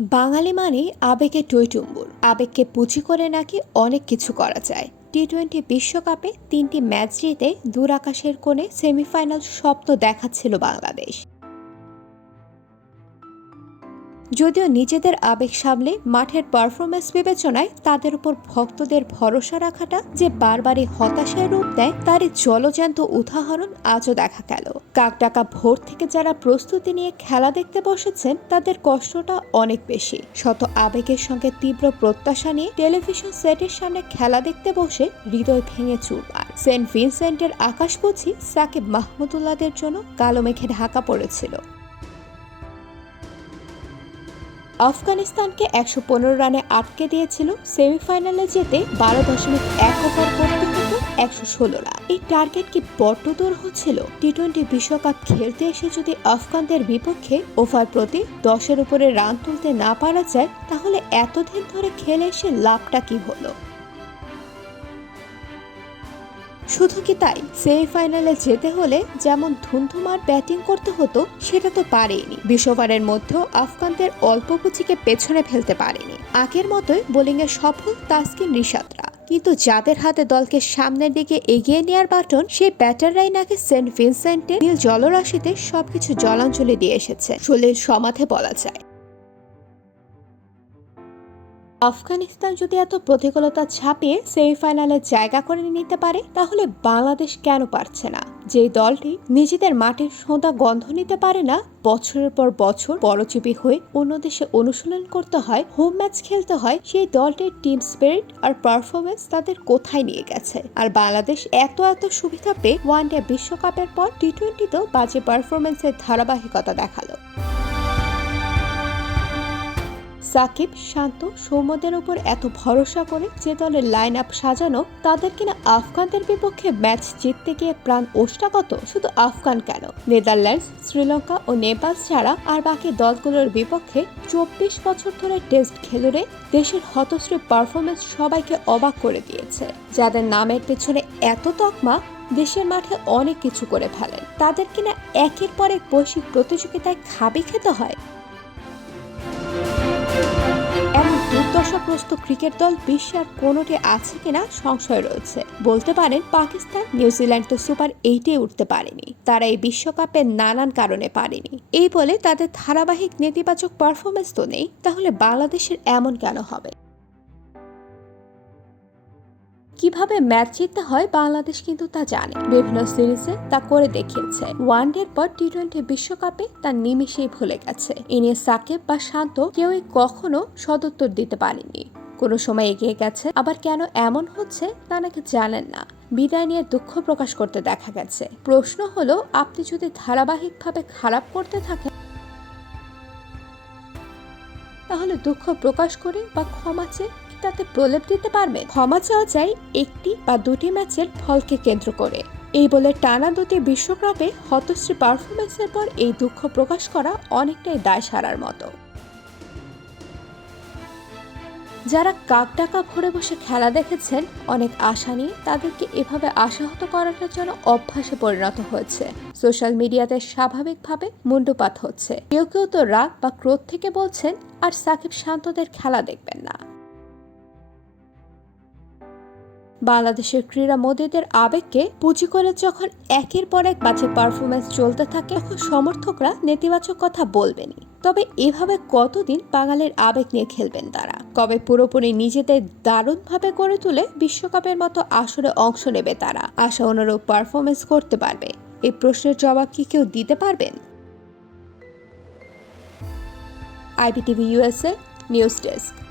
বাঙালি মানে আবেগে টইটুম্বুর। আবেগকে পুঁজি করে নাকি অনেক কিছু করা যায়। টি টোয়েন্টি বিশ্বকাপে তিনটি ম্যাচ জিতে দূর আকাশের কোণে সেমিফাইনাল স্বপ্ন দেখাচ্ছিল বাংলাদেশ। যদিও নিজেদের আবেগ সামলে মাঠের পারফরমেন্স বিবেচনায় তাদের উপর ভক্তদের ভরসা রাখাটা যে বারবারই হতাশায় রূপ দেয়, তারই জলজ্যান্ত উদাহরণ আজও দেখা গেল। কাকডাকা ভোর থেকে যারা প্রস্তুতি নিয়ে খেলা দেখতে বসেছেন, তাদের কষ্টটা অনেক বেশি। শত আবেগের সঙ্গে তীব্র প্রত্যাশা নিয়ে টেলিভিশন সেটের সামনে খেলা দেখতে বসে হৃদয় ভেঙে চুরমার। সেন্ট ভিনসেন্টের আকাশ বুঝি সাকিব মাহমুদুল্লাদের জন্য কালো মেঘে ঢাকা পড়েছিল। আফগানিস্তানকে একশো পনেরো রানে আটকে দিয়েছিল সেমিফাইনালে যেতে বারো দশমিক এক ওভার করতে হতো একশো ষোলো রান। এই টার্গেট কি বড্ড দূর হচ্ছিল? টি টোয়েন্টি বিশ্বকাপ খেলতে এসে যদি আফগানদের বিপক্ষে ওভার প্রতি দশের উপরে রান তুলতে না পারা যায়, তাহলে এতদিন ধরে খেলে এসে লাভটা কি হলো? শুধু কি তাই? সেমিফাইনালে যেতে হলে যেমন ধুমধুমার ব্যাটিং করতে হতো, সেটা তো পারেনি বিশ ওভারের মধ্যেও আফগানদের অল্প পুঁজিকে পেছনে ফেলতে পারেনি। আগের মতোই বোলিংয়ে সফল তাসকিন রিশাদরা কিন্তু যাদের হাতে দলকে সামনের দিকে এগিয়ে নেওয়ার বাটন সেই ব্যাটাররাই নাকি সেন্ট ভিনসেন্টে নীল জলরাশিতে সবকিছু জলাঞ্জলি দিয়ে এসেছে। সলিল সমাধে বলা যায়। আফগানিস্তান যদি এত প্রতিকূলতা ছাপিয়ে সেমিফাইনালে জায়গা করে নিতে পারে, তাহলে বাংলাদেশ কেন পারছে না? যে দলটি নিজেদের মাটির সোঁদা গন্ধ নিতে পারে না, বছরের পর বছর পরজীবী হয়ে অন্য দেশে অনুশীলন করতে হয়, হোম ম্যাচ খেলতে হয়, সেই দলটির টিম স্পিরিট আর পারফরমেন্স তাদের কোথায় নিয়ে গেছে? আর বাংলাদেশ এত এত সুবিধা পেয়ে ওয়ান ডে বিশ্বকাপের পর টি টোয়েন্টিতেও বাজে পারফরমেন্সের ধারাবাহিকতা দেখাল। সাকিব শান্ত, সৌম্যদের উপর এত ভরসা করে যে দলের লাইন আপ সাজানো তাদের কিনা আফগানদের বিপক্ষে ম্যাচ জিততে গিয়ে প্রাণ ওষ্টাগত শুধু আফগান কেন? নেদারল্যান্ডস, শ্রীলঙ্কা ও নেপাল ছাড়া আর বাকি দলগুলোর বিপক্ষে চব্বিশ বছর ধরে টেস্ট খেলুড়ে দেশের হতশ্রী পারফরমেন্স সবাইকে অবাক করে দিয়েছে। যাদের নামের পেছনে এত তকমা, দেশের মাঠে অনেক কিছু করে ফেলেন। তাদের কিনা একের পর এক বৈশ্বিক প্রতিযোগিতায় খাবি খেতে হয়? দুর্দশাগ্রস্ত ক্রিকেট দল বিশ্বের কোনোটি আছে কিনা সংশয় রয়েছে। বলতে পারেন, পাকিস্তান নিউজিল্যান্ড তো সুপার এইটে উঠতে পারেনি। তারা এই বিশ্বকাপে নানান কারণে পারেনি। এই বলে তাদের ধারাবাহিক নেতিবাচক পারফরমেন্স তো নেই। তাহলে বাংলাদেশের এমন কেন হবে? কীভাবে ম্যাচ জিততে হয় বাংলাদেশ কিন্তু তা জানে। বিভিন্ন সিরিজে তা করে দেখিয়েছে। ওয়ানডের পর টি টোয়েন্টি বিশ্বকাপে তা নিমিশেই ভুলে গেছে। এ সাকিব বা শান্ত কেউই কখনো সদুত্তর দিতে পারেনি কোনো সময় এগিয়ে গেছে, আবার কেন এমন হচ্ছে তা নাকি জানেন না। বিদায় নিয়ে দুঃখ প্রকাশ করতে দেখা গেছে। প্রশ্ন হলো, আপনি যদি ধারাবাহিকভাবে খারাপ করতে থাকেন, তাহলে দুঃখ প্রকাশ করে বা ক্ষমা চেয়ে তাতে প্রলেপ দিতে পারবে। ক্ষমা চাওয়া যায় একটি বা দুটি ম্যাচের ফলকে কেন্দ্র করে। এই বলে টানা দুটি বিশ্বকাপে হতশ্রী পারফরমেন্সের পর এই দুঃখ প্রকাশ করা অনেকটাই দায় সারার মতো। যারা কাকডাকা ভরে বসে খেলা দেখেছেন, অনেক আশা নিয়ে তাদেরকে এভাবে আশাহত করাটার জন্য অভ্যাসে পরিণত হয়েছে। সোশ্যাল মিডিয়াতে স্বাভাবিকভাবে মুন্ডুপাত হচ্ছে। কেউ কেউ তো রাগ বা ক্রোধ থেকে বলছেন, আর সাকিব শান্তদের খেলা দেখবেন না। বাংলাদেশের ক্রীড়া মোদীদের আবেগকে পুঁজি করে যখন একের পর এক বাজে পারফরমেন্স চলতে থাকে, তখন সমর্থকরা নেতিবাচক কথা বলবেনই। তবে এভাবে কতদিন বাঙালির আবেগ নিয়ে খেলবেন তারা? কবে পুরোপুরি নিজেদের দারুণভাবে গড়ে তুলে বিশ্বকাপের মতো আসরে অংশ নেবে তারা? আশা অনুরূপ পারফরমেন্স করতে পারবে। এই প্রশ্নের জবাব কি কেউ দিতে পারবেন? IBTV USA news desk